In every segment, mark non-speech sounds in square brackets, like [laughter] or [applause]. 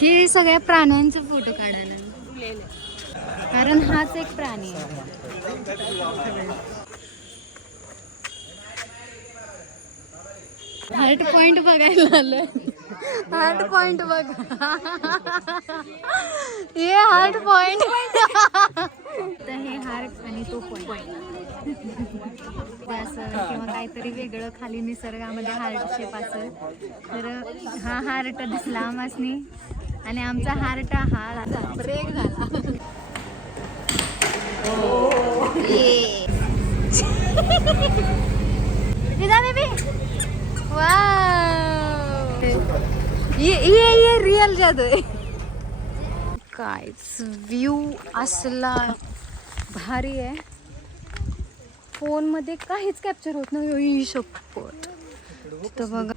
हे सगळ्या प्राण्यांचे फोटो काढायला. कारण हाच एक प्राणी आहे. हार्ट पॉइंट बघायला आलोय. हार्ट पॉइंट बघा. हे हार्ट पॉइंट हे हार्ट आणि तो पॉइंट म्हणजे असं किंवा काहीतरी वेगळं खाली निसर्गामध्ये हार्ट शेप असेल तर हा हार्ट दिसला आमासनी आणि आमचा हार्ट हा ब्रेक झाला. ये. बेबी. वा ये ये ये रिअल जादू आहे. कायच व्ह्यू असला भारी आहे. फोनमध्ये काहीच कॅप्चर होत नाही. शपथ तर बघा.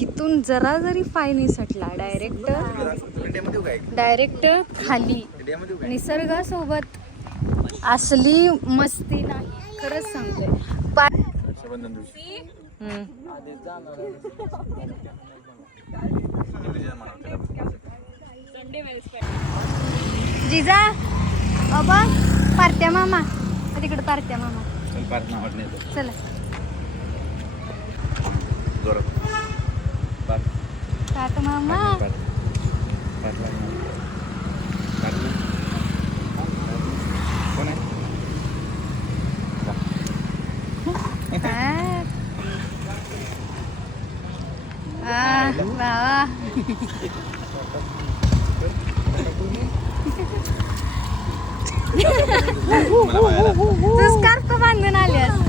इथून जरा जरी पाय निसटला डायरेक्ट डायरेक्ट खाली. निसर्गासोबत असली मस्ती नाही. खरंच सांगते. जिजा अबा पारत्या मामा. तिकडे पारत्या मामा. चला पार्ट मामा हा. आ, वा. तू स्कार्फ का बांधून आल्यास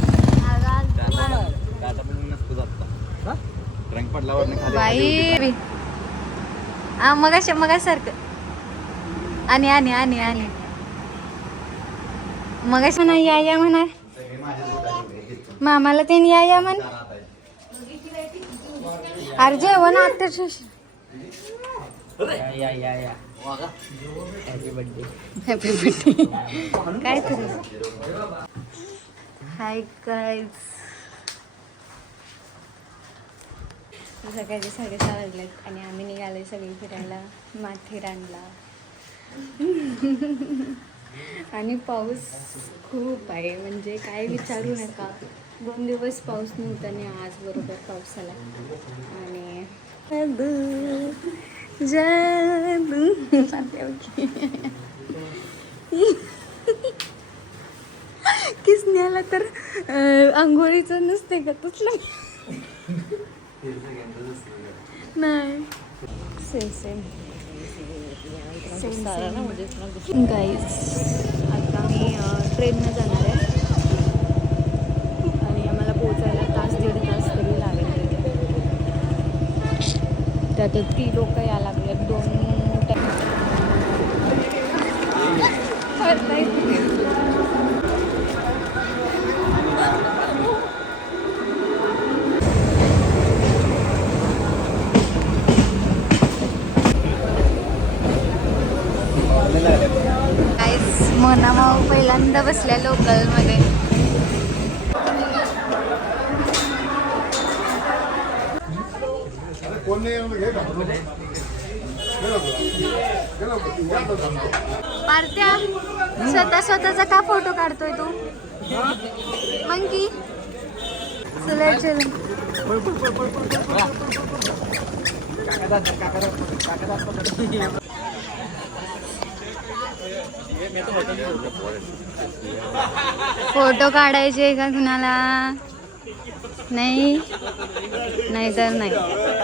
बाई आ मगाश मगासारखं. आणि आणि आणि आणि. मगाश म्हणा या या म्हणा. मामाला ते या या म्हण. अरे जेवण आता हॅपी बर्थडे काय तरी. हाय काय सकाळचे साडेसहा वाजलेत आणि आम्ही निघाले सगळी फिरायला. माथेरानला. आणि पाऊस खूप आहे. म्हणजे काय विचारू नका. दोन दिवस पाऊस नव्हता आणि आज बरोबर पाऊस आला आणि जादू जादू सांगते ओके. किसण्याला तर आंघोळीचं नसते का तुझलं नाही. सेम सेम गाईज आता मी ट्रेननं जाणार आहे आणि आम्हाला पोचायला तास दीड तास तरी लागेल आता त्यात ती लोक या लागलेत दोन गाईज पहिल्यांदा बसल्या लोकलमध्ये स्वतः स्वतःचा का फोटो काढतोय तू मग की चला चल फोटो काढायचे का कुणाला नाही नाही तर नाही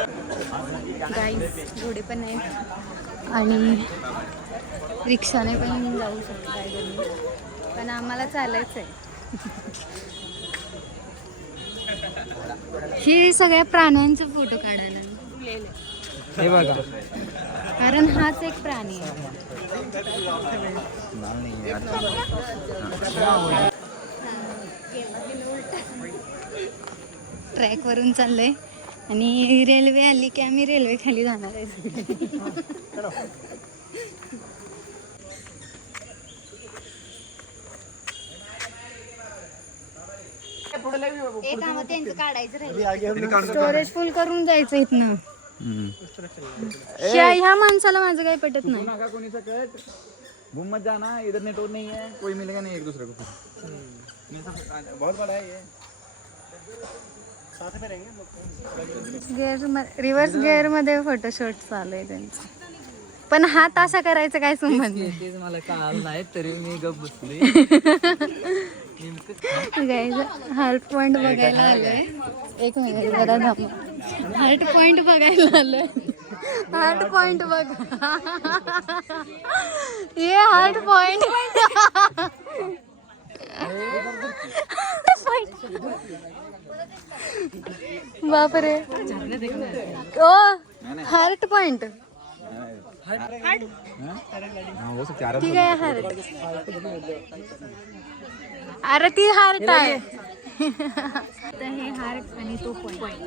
गाईस घोडे पण आहेत. आणि रिक्षाने पण जाऊ शकतो काय तुम्ही पण आम्हाला चालायचं आहे हे सगळ्या प्राण्यांचे फोटो काढायला. हे बघा. कारण हाच एक प्राणी आहे. ट्रॅक वरून चाललंय. आणि रेल्वे आली की आम्ही रेल्वे खाली जाणार आहे. एक काम त्यांचं काढायचं राहिलं. स्टोरेज फुल करून जायचं इथनं. ह्या ह्या माणसाला माझं काही पटत नाही. का कोणीचा कट? घूम मत जाना इधर नेटवर्क नहीं है कोई मिलेगा नहीं एक दूसरे को. बहुत बड़ा है ये. गिअर रिव्हर्स गिअरमध्ये फोटोशूट चालू आहे त्यांचं. पण हात असा करायचं काय संबंध तेच मला कळालं नाही तरी मी गप गाईज हार्ट पॉइंट बघायला आलोय. एक मिनिट जरा थांबा. हार्ट पॉइंट बघायला आलोय. हार्ट पॉइंट बघा. ये हार्ट पॉइंट बापरे. ओ हार्ट पॉइंट ठीक आहे हार्ट अरे ती हार्ट आहे. तर हे हार्ट आणि तो पॉइंट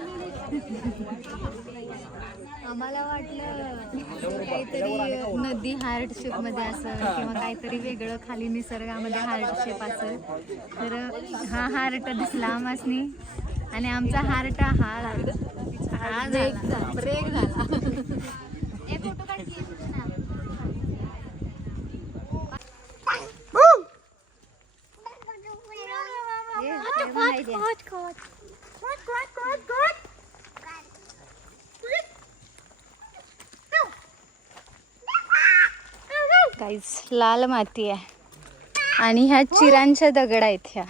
आम्हाला वाटलं काहीतरी नदी हार्ट शेपमध्ये असेल किंवा काहीतरी वेगळं खाली निसर्गामध्ये हार्ट शेप असेल. तर हा हार्ट दिसला आमासनी आणि आमचा हार्ट हा हा झाला ब्रेक. काहीच लाल माती आहे. आणि ह्या चिरांच्या दगड आहेत ह्या.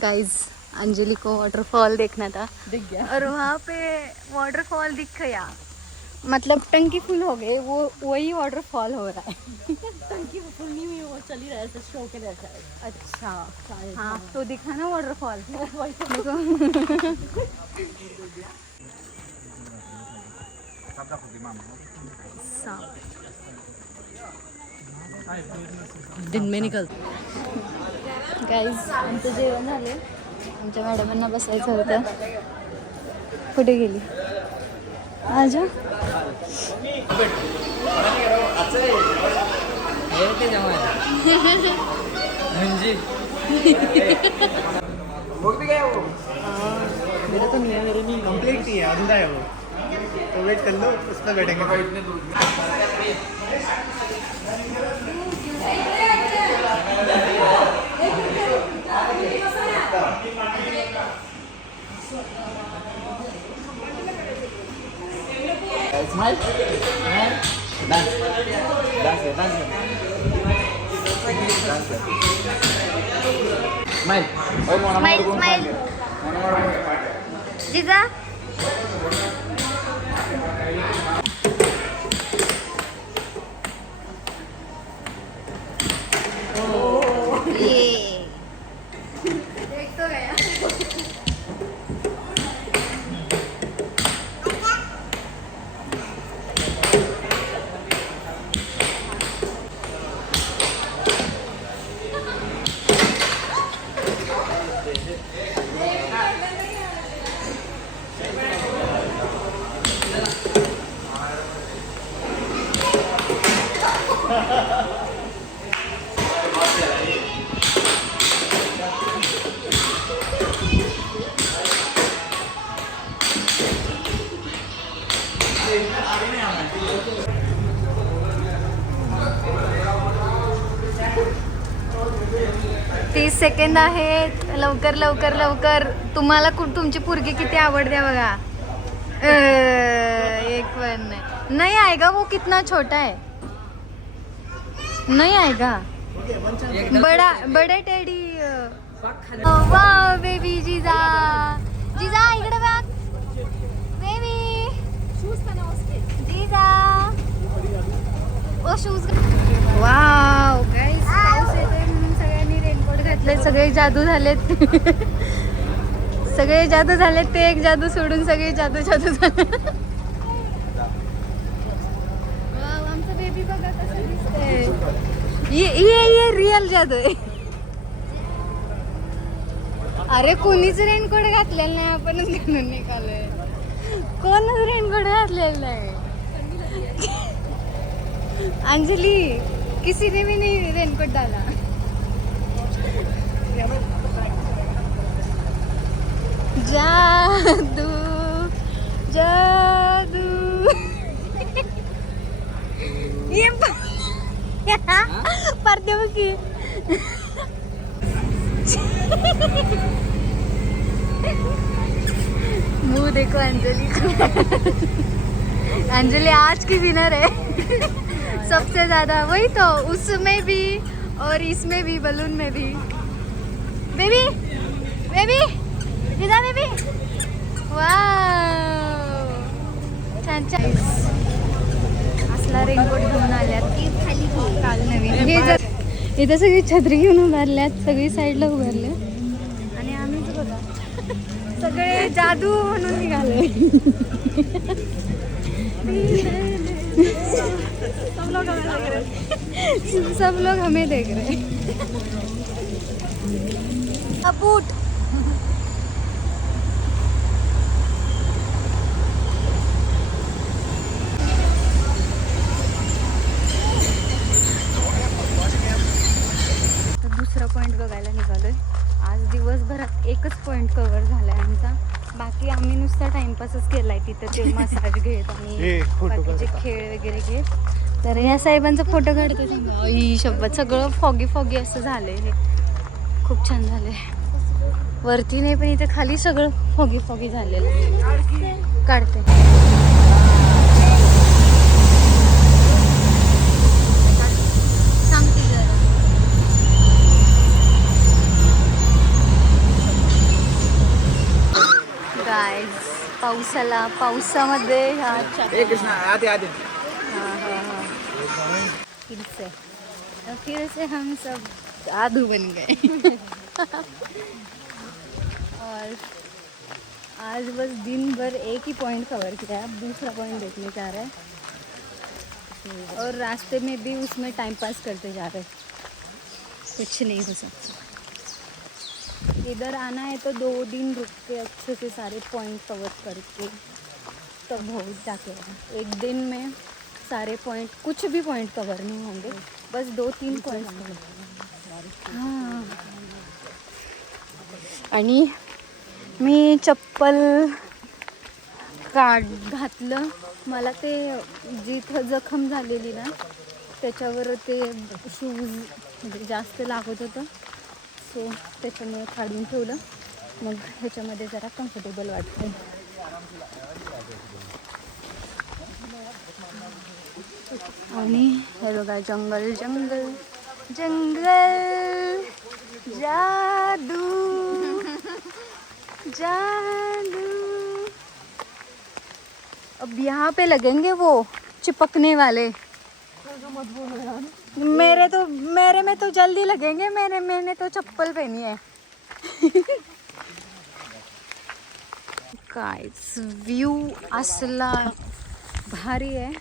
गाइस अंजलि को वाटरफॉल देखना था। दिख गया। और वहाँ पे वाटरफॉल दिख गया। मतलब टंकी फुल हो गई वो वही वाटरफॉल हो रहा है। टंकी फुल नहीं हुई वो चल ही रहा है शो के जैसा है। अच्छा। हाँ तो दिखा ना वाटरफॉल देखो। निकल. गाईज आमचं जेवण झाले आमच्या मॅडमांना बसायचं होतं. कुठे गेली? आजा? म्हणजे कंप्लीट ही है अधूरा है वो तो वेट कर लो उस पर बैठेंगे smile. Smile, dance dance dance dance smile smile. Smile. Jisa तीस सेकंद आहेत. लवकर लवकर लवकर. तुम्हाला कु- तुमची पुरगी किती आवडते बघा. एक पण नाही. नाही आहे का वो कितना छोटा आहे. नहीं आएगा। बड़ा बड़े टेडी वा बेबी जिजा। जिजा इकडे बघ। बेबी। जिजा। ओ शूज वाव गाईस पाऊस येतोय म्हणून सगळ्यांनी रेनकोट घातले. सगळे जादू झालेत. [laughs] सगळे जादू झालेत ते एक जादू सोडून सगळे जादू जादू झाले वाव, आमचं बेबी बघा कसं दिसतंय ये ये ये रिअल जादू आहे. अरे कोणीच रेनकोट घातलेलं नाही आपणच घालून निघालोय. कोणच रेनकोट घातलेलं नाही. अंजली किसी ने भी नहीं रेनकोट डाला जादू जादू. ये पर्दे की मुँह देखो अंजलि को अंजलि आज की विनर है सबसे ज़्यादा वही तो उसमें भी और इसमें भी बलून में भी बेबी बेबी इधर बेबी असला रेनकोट घेऊन आल्यात की खाली काल नवीन हे जर इथं सगळी छत्री घेऊन उभारल्यात सगळी साईडला उभारले आणि आम्हीच बघा सगळे जादू म्हणून निघाले. सब लोग हमें देख रहे तर दुसरा पॉईंट बघायला निघालोय आज दिवसभरात एकच पॉईंट कव्हर झालाय आमचा बाकी आम्ही नुसता टाइमपासच केलाय तिथं ते [laughs] मसाज घेत आणि बाकीचे. खेळ वगैरे घेत. तर या साहेबांचा फोटो काढते ही शपथ सगळं फॉगी फॉगी असं झालंय. हे खूप छान झालंय. वरती नाही पण इथे खाली सगळं फॉगी फॉगी झालेलं काढते. गायज पावसाला पावसामध्ये ह्या हाँ हाँ हाँ. फिर से फिर से हम सब साधु बन गए. [laughs] और आज बस दिन भर एक ही पॉइंट कवर किया है अब दूसरा पॉइंट देखने जा रहा है. और रास्ते में भी उसमें टाइम पास करते जा रहे हैं. कुछ नहीं हो सकता. इधर आना है तो दो दिन रुक के अच्छे से सारे पॉइंट कवर करके तब हो जाके। एक दिन में सारे पॉइंट कुछ भी पॉइंट कवर नहीं होंगे। बस दो तीन पॉइंट हां। आणि मी चप्पल काढ घातलं. मला ते जिथं जखम झालेली ना त्याच्यावर ते शूज म्हणजे जास्त लागत होतं. सो त्याच्यामुळे काढून मग ह्याच्यामध्ये जरा कम्फर्टेबल वाटतं हे जंगल जंगल जंगल, जादू जादू. अब यहाँ पे लगेंगे वो चिपकने वाले. मेरे तो मेरे में तो जल्दी लगेंगे मेरे मैंने तो चप्पल पहनी है। कायच व्यू असला भारी आहे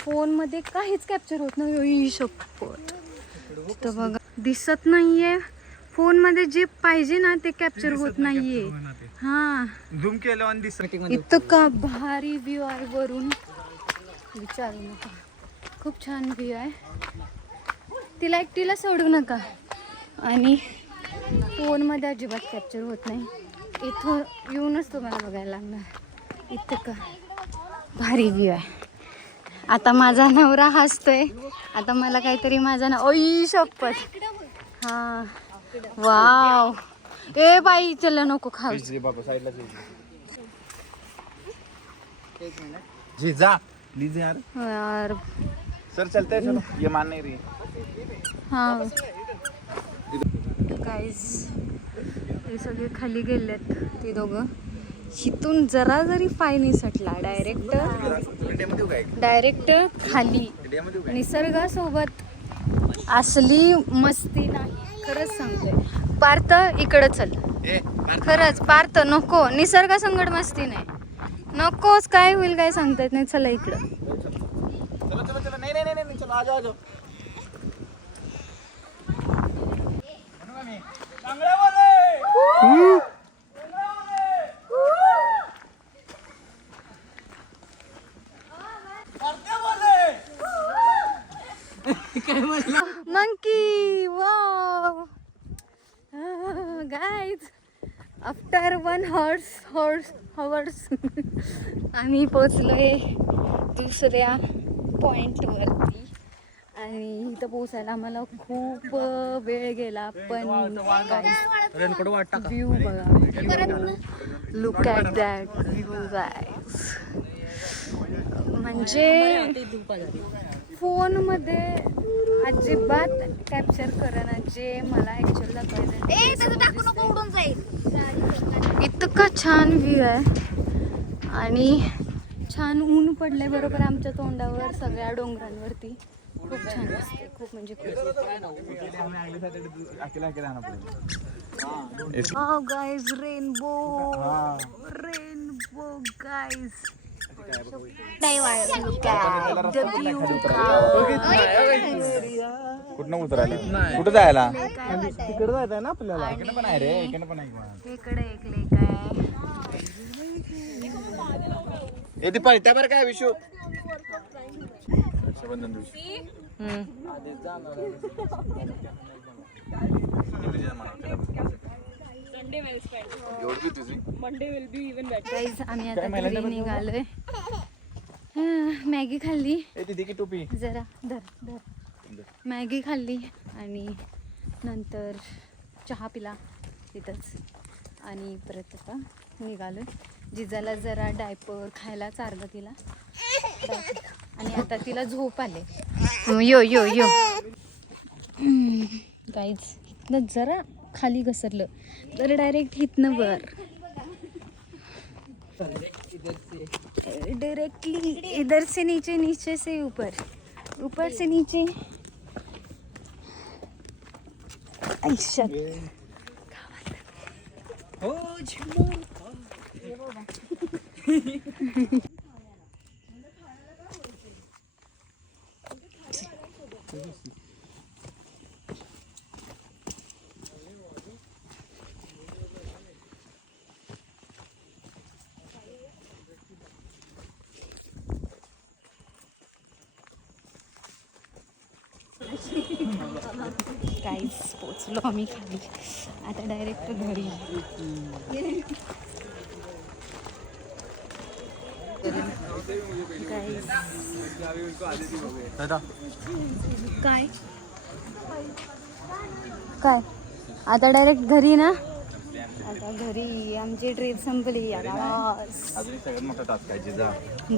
फोनमध्ये काहीच कॅप्चर होत नाही शपथ। तर बघा दिसत नाहीये. फोनमध्ये जे पाहिजे ना ते कॅप्चर होत नाहीये. हा. झूम केलं इतका भारी व्ह्यू आहे वरून. विचारू नका. खूप छान व्ह्यू आहे. तिला एकटीला सोडू नका. आणि फोनमध्ये अजिबात कॅप्चर होत नाही. इथून येऊनच तुम्हाला बघायला लागणार. इतका भारी व्ह्यू आहे. आता माझा नवरा हसतोय. आता मला काहीतरी माझा ना ओई शपथ. हा. वाव. ए बाई चला नको खाऊ. जी जा यार सर चलते हैं चलो। ये मान नहीं रही। हा। गाईज हे सगळे खाली गेलेत ते दोघं. हिथून जरा जरी पाय निसटला डायरेक्ट डायरेक्ट खाली. निसर्गासोबत असली मस्ती नाही खरंच सांगते. पार्थ इकडं चल. खरंच पार्थ नको. निसर्गासंगड मस्ती नाही. नकोच काय होईल काय सांगता येत नाही. चला इकडं. Monkey wow guys after one horse horse horse आम्ही पोचलोय दुसऱ्या पॉइंटवरती आणि इथं पोचायला आम्हाला खूप वेळ गेला पण व्ह्यू बघा. Look at that view guys म्हणजे फोनमध्ये अजिबात कॅप्चर करणं जे मला ऍक्च्युअल दाखवायचं इतका छान व्ह्यू आहे. आणि छान ऊन पडले बरोबर आमच्या तोंडावर सगळ्या डोंगरांवरती. खूप छान दिसते खूप म्हणजे खूप गाईज रेनबो रेनबो गाईज कुठनं उतरायला? कुठं जायला? तिकडे जायचं ना आपल्याला. इकडनं पण आहे रे इकडनं पण आहे. इकडं. इकडे एक लेक आहे ए ती पळत्या बरं काय विशू? रक्षाबंधन दिवशी किती जण? एवढी तुझी? आम्ही आता घरी निघालोय. हा, मॅगी खाल्ली. ए ती की टोपी. जरा धर धर. मॅगी खाल्ली आणि नंतर चहा पिला तिथंच. आणि परत आता निघालो जिजाला जरा डायपर खायला चारलं तिला. [laughs] आणि आता तिला झोप आले. यो यो यो. गाईज इथनं जरा खाली घसरलं तर डायरेक्ट इथनं वर. डायरेक्टली इधर से नीचे नीचे से ऊपर ऊपर से नीचे आयुष्यात काहीच पोचलो आम्ही खाली. आता डायरेक्ट घरी. काय? काय? आता डायरेक्ट घरी ना? आता घरी आमची ट्रिप संपली.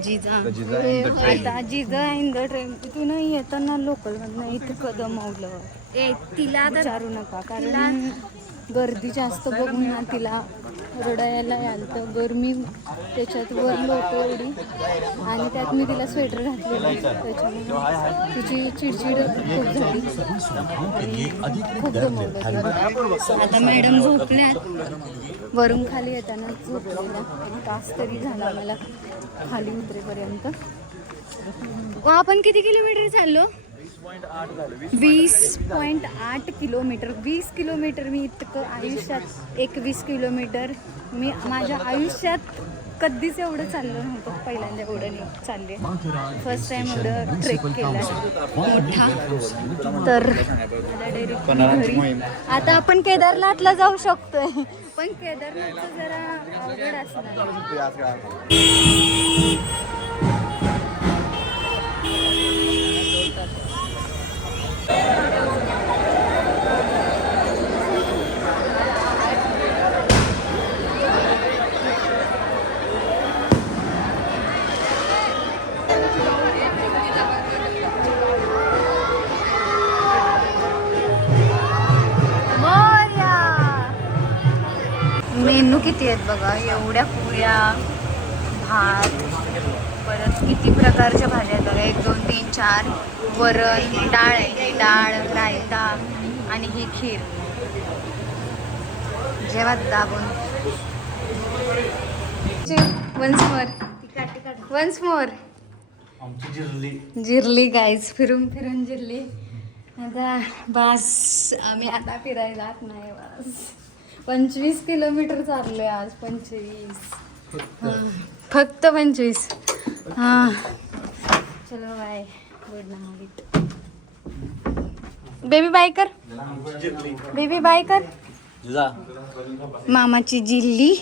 जिजा. आता जिजा इन द ट्रेन तिथून येताना लोकल मधनं इथं कदमवलं ए तिला विचारू नका कारण गर्दी जास्त बघून ना तिला रडायला आलतं. गरमी त्याच्यात वर लोक एवढी. आणि त्यात मी तिला स्वेटर घातलेलं त्याच्यामुळे तिची चिडचिड खूप झाली. आणि खूप जमवलं आता मॅडम झोपल्यात. वरून खाली येताना झोपलेला. तास तरी झाला मला खाली उतरेपर्यंत. आपण किती किलोमीटर चाललो? वीस पॉईंट आठ किलोमीटर. वीस किलोमीटर मी इतकं आयुष्यात एकवीस किलोमीटर मी माझ्या आयुष्यात कधीच एवढं चाललं नव्हतं. पहिल्यांदा एवढं नाही चालले. फर्स्ट टाइम एवढं ट्रेक केला. मोठा. तर घरी. आता आपण केदारनाथला जाऊ शकतोय. पण केदारनाथचं जरा अवघड असणार. मेनू किती आहेत बघा? एवढ्या पुऱ्या भात परत किती प्रकारच्या भाज्या आहेत बघा? एक दोन तीन चार वरण डाळ आहे. डाळ रायता आणि ही खीर. जेव्हा दाबून. वन्स मोर वन्स मोर जिरली. गाईज फिरून फिरून जिरली. आता बस आम्ही आता फिरायला जात नाही बस. पंचवीस किलोमीटर चाललोय आज पंचवीस. हां, फक्त पंचवीस. हां. चलो bye good night baby bye कर बेबी बाय कर मामाची जिल्ली.